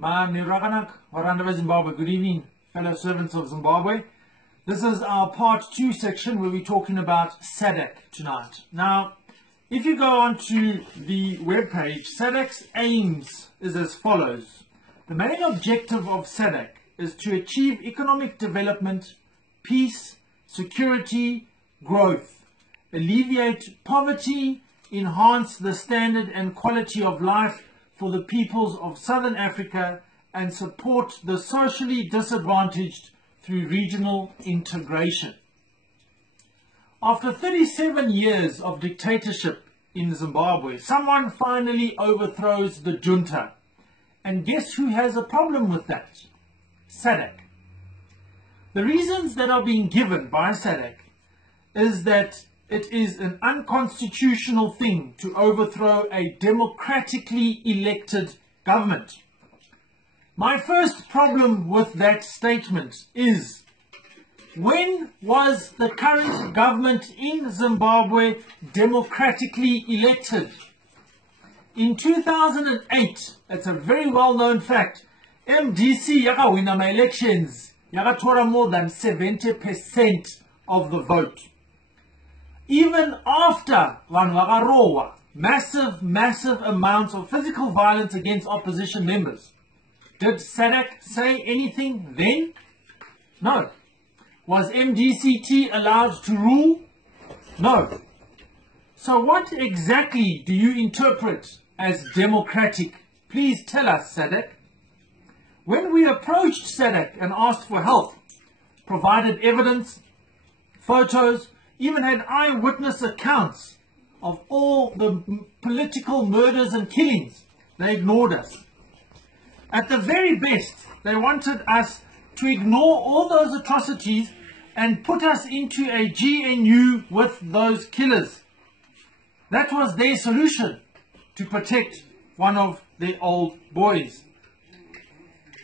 Zimbabwe. Good evening, fellow servants of Zimbabwe. This is our part 2 section where we're talking about Sadc tonight. Now, if you go onto the webpage, Sadc's aims is as follows. The main objective of Sadc is to achieve economic development, peace, security, growth, alleviate poverty, enhance the standard and quality of life for the peoples of Southern Africa, and support the socially disadvantaged through regional integration. After 37 years of dictatorship in Zimbabwe, someone finally overthrows the junta. And guess who has a problem with that? Sadc. The reasons that are being given by Sadc is that it is an unconstitutional thing to overthrow a democratically elected government. My first problem with that statement is, when was the current government in Zimbabwe democratically elected? In 2008, that's a very well-known fact, MDC yakawina my elections, yakatora more than 70% of the vote. Even after massive amounts of physical violence against opposition members. Did Sadc say anything then? No. Was MDCT allowed to rule? No. So what exactly do you interpret as democratic? Please tell us, Sadc. When we approached Sadc and asked for help, provided evidence, photos, even had eyewitness accounts of all the political murders and killings, they ignored us. At the very best, they wanted us to ignore all those atrocities and put us into a GNU with those killers. That was their solution to protect one of their old boys.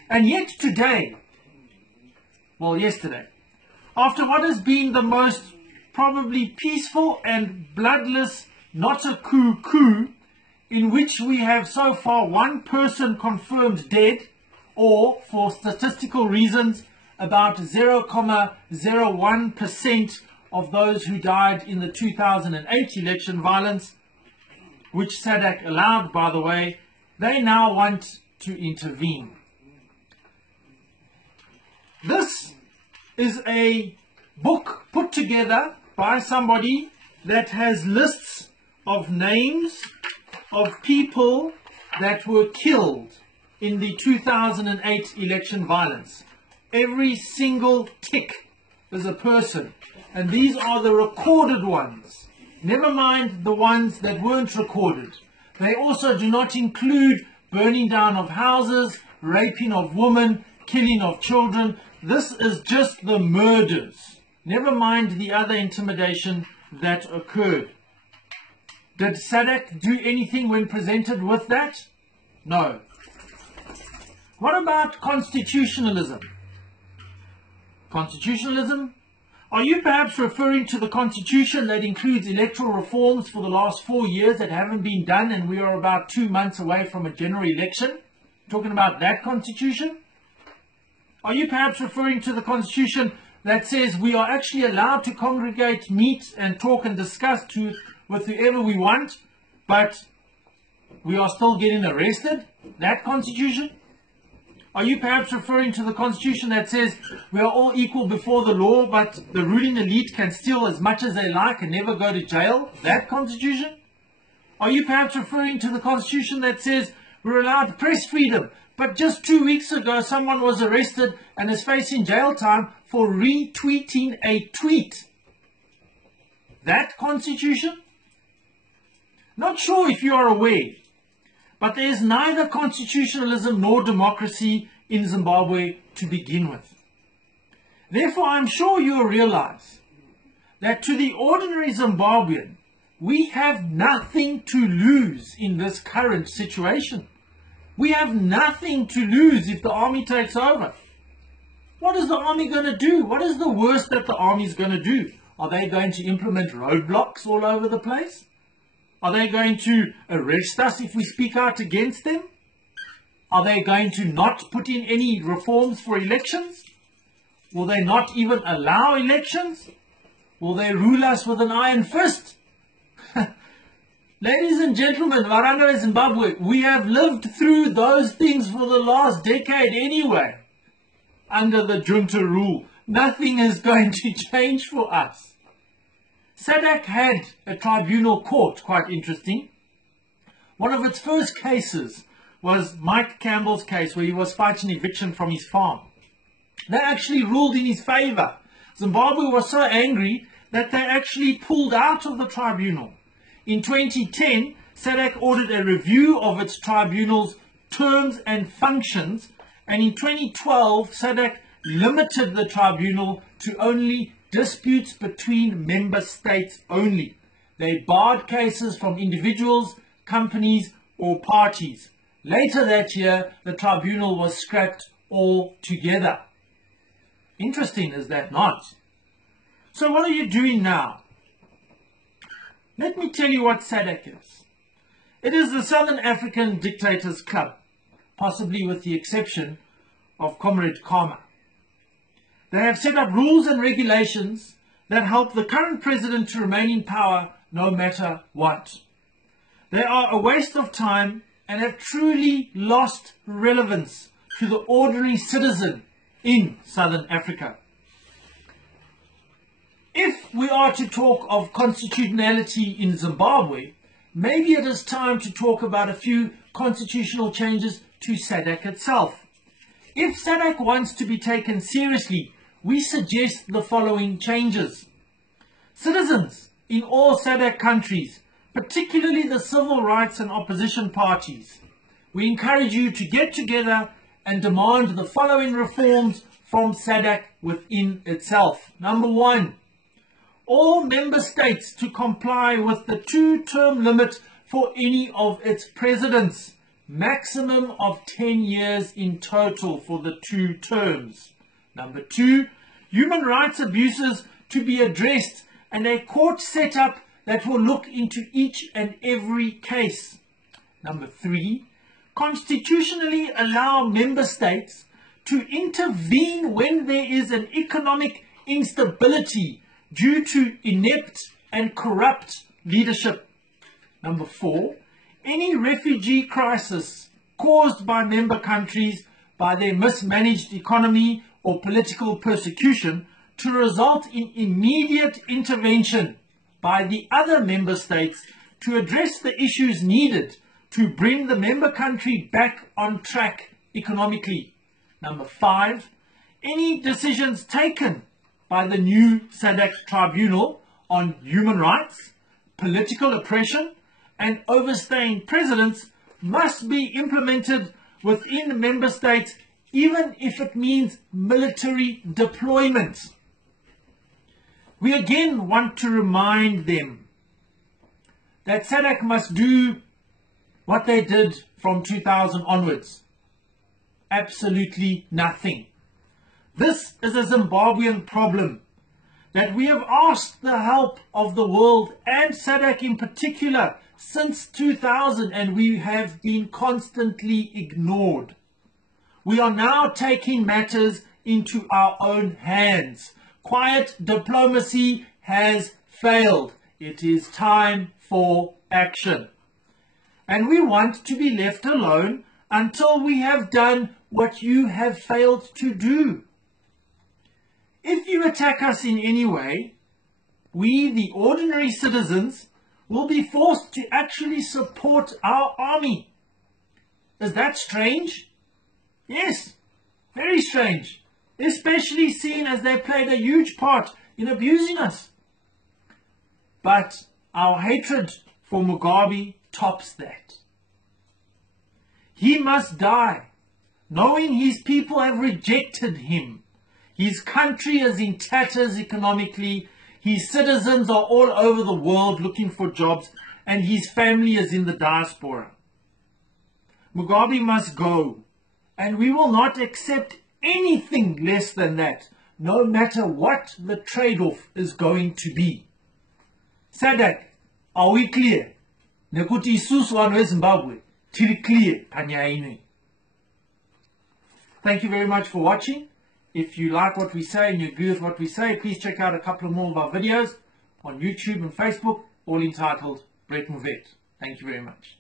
And yet today, well yesterday, after what has been the most probably peaceful and bloodless, not a coup, in which we have so far one person confirmed dead, or for statistical reasons, about 0.01% of those who died in the 2008 election violence, which Sadc allowed, by the way, they now want to intervene. This is a book put together by somebody that has lists of names of people that were killed in the 2008 election violence. Every single tick is a person, and these are the recorded ones. Never mind the ones that weren't recorded. They also do not include burning down of houses, raping of women, killing of children. This is just the murders. Never mind the other intimidation that occurred. Did Sadc do anything when presented with that? No. What about constitutionalism? Constitutionalism? Are you perhaps referring to the constitution that includes electoral reforms for the last 4 years that haven't been done, and we are about 2 months away from a general election? Talking about that constitution? Are you perhaps referring to the constitution that says we are actually allowed to congregate, meet and talk and discuss with whoever we want, but we are still getting arrested? That constitution? Are you perhaps referring to the constitution that says we are all equal before the law, but the ruling elite can steal as much as they like and never go to jail? That constitution? Are you perhaps referring to the constitution that says we're allowed press freedom, but just 2 weeks ago someone was arrested and is facing jail time for retweeting a tweet? That constitution? Not sure if you are aware, but there is neither constitutionalism nor democracy in Zimbabwe to begin with. Therefore, I'm sure you'll realize that to the ordinary Zimbabwean, we have nothing to lose in this current situation. We have nothing to lose if the army takes over. What is the army going to do? What is the worst that the army is going to do? Are they going to implement roadblocks all over the place? Are they going to arrest us if we speak out against them? Are they going to not put in any reforms for elections? Will they not even allow elections? Will they rule us with an iron fist? Ladies and gentlemen, Waranga Zimbabwe, we have lived through those things for the last decade anyway. Under the junta rule, nothing is going to change for us. Sadc had a tribunal court, quite interesting. One of its first cases was Mike Campbell's case, where he was fighting eviction from his farm. They actually ruled in his favor. Zimbabwe was so angry that they actually pulled out of the tribunal. In 2010, Sadc ordered a review of its tribunal's terms and functions, and in 2012, Sadc limited the tribunal to only disputes between member states only. They barred cases from individuals, companies, or parties. Later that year, the tribunal was scrapped altogether. Interesting, is that not? So what are you doing now? Let me tell you what Sadc is. It is the Southern African Dictators Club, possibly with the exception of Comrade Khama. They have set up rules and regulations that help the current president to remain in power no matter what. They are a waste of time and have truly lost relevance to the ordinary citizen in Southern Africa. If we are to talk of constitutionality in Zimbabwe, maybe it is time to talk about a few constitutional changes to Sadc itself. If Sadc wants to be taken seriously, we suggest the following changes. Citizens in all Sadc countries, particularly the civil rights and opposition parties, we encourage you to get together and demand the following reforms from Sadc within itself. Number one, all member states to comply with the 2-term limit for any of its presidents, maximum of 10 years in total for the 2 terms. Number 2, human rights abuses to be addressed and a court set up that will look into each and every case. Number 3, constitutionally allow member states to intervene when there is an economic instability due to inept and corrupt leadership. Number 4, any refugee crisis caused by member countries by their mismanaged economy or political persecution to result in immediate intervention by the other member states to address the issues needed to bring the member country back on track economically. Number 5, any decisions taken by the new Sadc tribunal on human rights, political oppression, and overstaying presidents must be implemented within member states, even if it means military deployment. We again want to remind them that Sadc must do what they did from 2000 onwards. Absolutely nothing. This is a Zimbabwean problem that we have asked the help of the world and Sadc in particular since 2000, and we have been constantly ignored. We are now taking matters into our own hands. Quiet diplomacy has failed. It is time for action. And we want to be left alone until we have done what you have failed to do. If you attack us in any way, we, the ordinary citizens, will be forced to actually support our army. Is that strange? Yes, very strange. Especially seen as they played a huge part in abusing us. But our hatred for Mugabe tops that. He must die, knowing his people have rejected him. His country is in tatters economically. His citizens are all over the world looking for jobs, and his family is in the diaspora. Mugabe must go, and we will not accept anything less than that, no matter what the trade-off is going to be. Sadc, are we clear? Nekuti isusu vanhu veZimbabwe tiri clear panyaya inei. Thank you very much for watching. If you like what we say and you agree with what we say, please check out a couple more of our videos on YouTube and Facebook, all entitled Brett and Vet. Thank you very much.